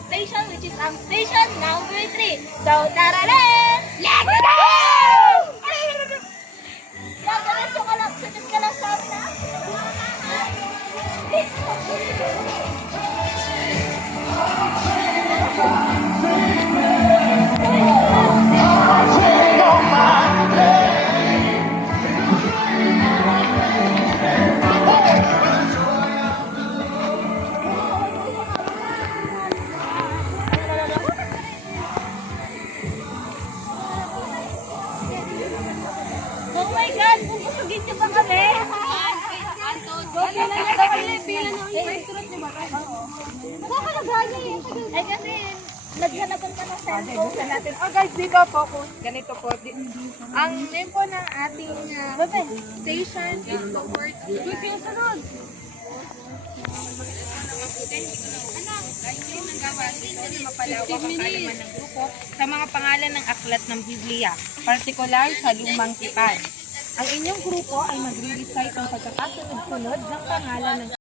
station, which is ang station number 3. So, tara let's go! Diretso ka lang, sunod ka lang sa amin, ha? Oh my God! Bubusugin niyo ba kami? Saan ka nag-gani? Ay kasi, naghanapan ka ng cellphone. Natin. Oh guys, dito focus. Ganito po. Ang name po ng ating station is Comfort. Good yung sunod. Mapalawak ang kaalaman ng grupo sa mga pangalan ng aklat ng Biblia, partikular sa Lumang Tipan. Ang inyong grupo ay magre-recite ng pagkakasunod-sunod ng pangalan ng